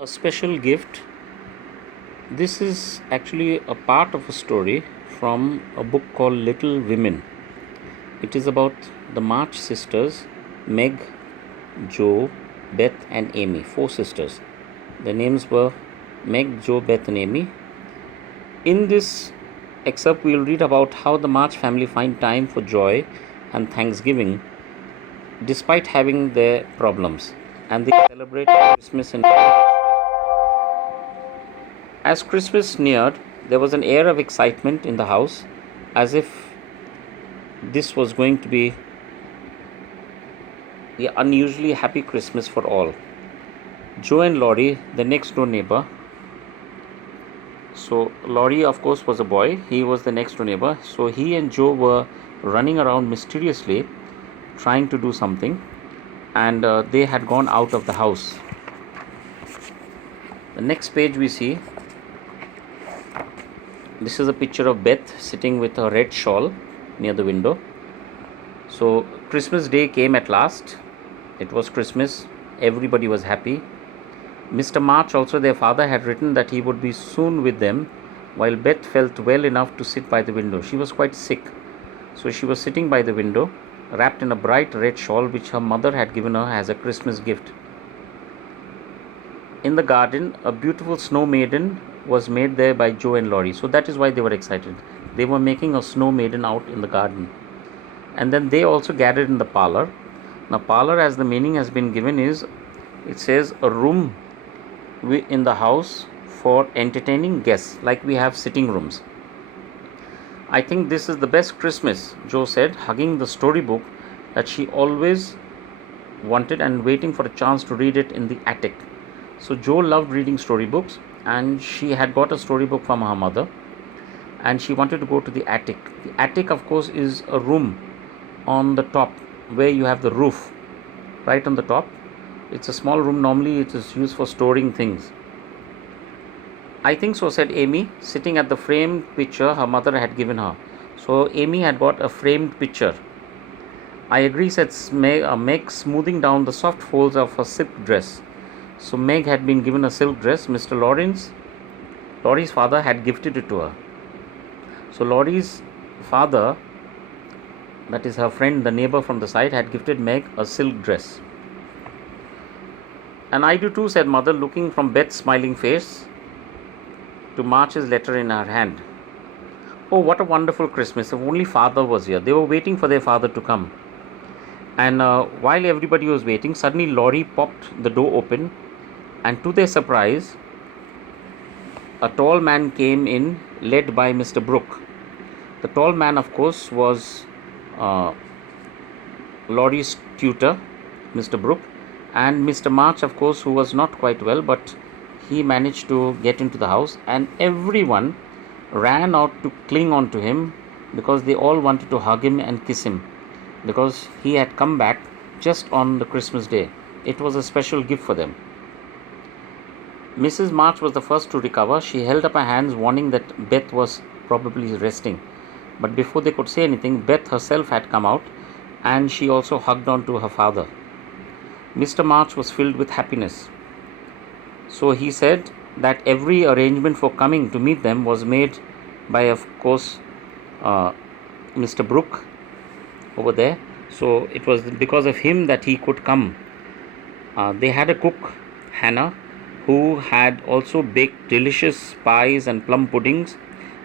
A special gift. This is actually a part of a story from a book called Little Women. It is about the March sisters, Meg, Jo, Beth, and Amy, four sisters. The names were Meg, Jo, Beth, and Amy. In this excerpt, we will read about how the March family find time for joy and thanksgiving despite having their problems, and they celebrate Christmas and as Christmas neared, there was an air of excitement in the house, as if this was going to be the unusually happy Christmas for all. Joe and Laurie, the next door neighbor. So, Laurie, of course, was a boy. He was the next door neighbor. So, he and Joe were running around mysteriously trying to do something, and they had gone out of the house. The next page we see. This is a picture of Beth sitting with a red shawl near the window. So Christmas Day came at last. It was Christmas. Everybody was happy. Mr. March also, their father, had written that he would be soon with them, while Beth felt well enough to sit by the window. She was quite sick. So she was sitting by the window, wrapped in a bright red shawl which her mother had given her as a Christmas gift. In the garden, a beautiful snow maiden was made there by Joe and Laurie. So that is why they were excited. They were making a snow maiden out in the garden. And then they also gathered in the parlor. Now, parlor, as the meaning has been given, is, it says, a room in the house for entertaining guests, like we have sitting rooms. I think this is the best Christmas, Joe said, hugging the storybook that she always wanted and waiting for a chance to read it in the attic. So Joe loved reading storybooks, and she had got a storybook from her mother, and she wanted to go to the attic. The attic, of course, is a room on the top where you have the roof right on the top. It's a small room. Normally it is used for storing things. I think so, said Amy, sitting at the framed picture her mother had given her. So Amy had got a framed picture. I agree, said Meg, smoothing down the soft folds of her silk dress. So Meg had been given a silk dress. Mr. Laurie's father had gifted it to her. So Laurie's father, that is her friend, the neighbor from the side, had gifted Meg a silk dress. And I do too, said mother, looking from Beth's smiling face to March's letter in her hand. Oh, what a wonderful Christmas. If only father was here. They were waiting for their father to come. And while everybody was waiting, suddenly Laurie popped the door open, and to their surprise, a tall man came in, led by Mr. Brooke. The tall man, of course, was Laurie's tutor, Mr. Brooke, and Mr. March, of course, who was not quite well, but he managed to get into the house, and everyone ran out to cling on to him because they all wanted to hug him and kiss him, because he had come back just on the Christmas Day. It was a special gift for them. Mrs. March was the first to recover. She held up her hands, warning that Beth was probably resting. But before they could say anything, Beth herself had come out, and she also hugged on to her father. Mr. March was filled with happiness. So he said that every arrangement for coming to meet them was made by, of course, Mr. Brooke over there. So it was because of him that he could come. They had a cook, Hannah, who had also baked delicious pies and plum puddings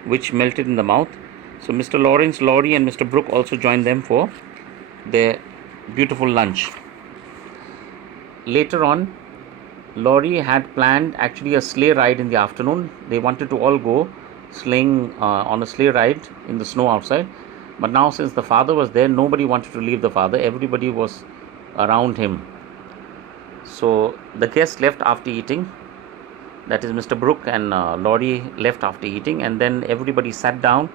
which melted in the mouth. So Mr. Lawrence, Laurie, and Mr. Brooke also joined them for their beautiful lunch. Later on, Laurie had planned actually a sleigh ride in the afternoon. They wanted to all go sleighing on a sleigh ride in the snow outside. But now, since the father was there, nobody wanted to leave the father. Everybody was around him. So the guests left after eating. That is, Mr. Brooke and Laurie left after eating, and then everybody sat down,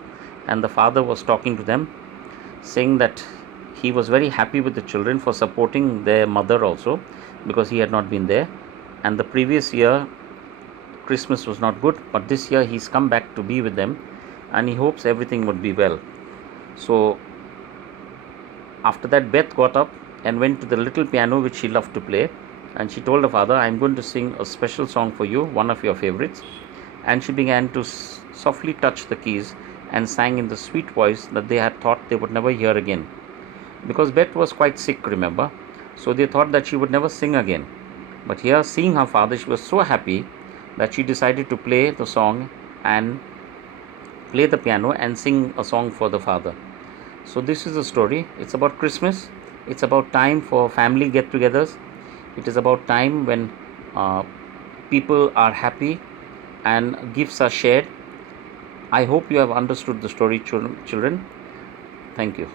and the father was talking to them, saying that he was very happy with the children for supporting their mother also, because he had not been there. And the previous year, Christmas was not good, but this year he's come back to be with them, and he hopes everything would be well. So after that, Beth got up and went to the little piano which she loved to play, and she told her father, I'm going to sing a special song for you, one of your favorites. And she began to softly touch the keys and sang in the sweet voice that they had thought they would never hear again. Because Bet was quite sick, remember, so they thought that she would never sing again. But here, seeing her father, she was so happy that she decided to play the song and play the piano and sing a song for the father. So this is the story. It's about Christmas. It's about time for family get-togethers. It is about time when people are happy and gifts are shared. I hope you have understood the story, children. Thank you.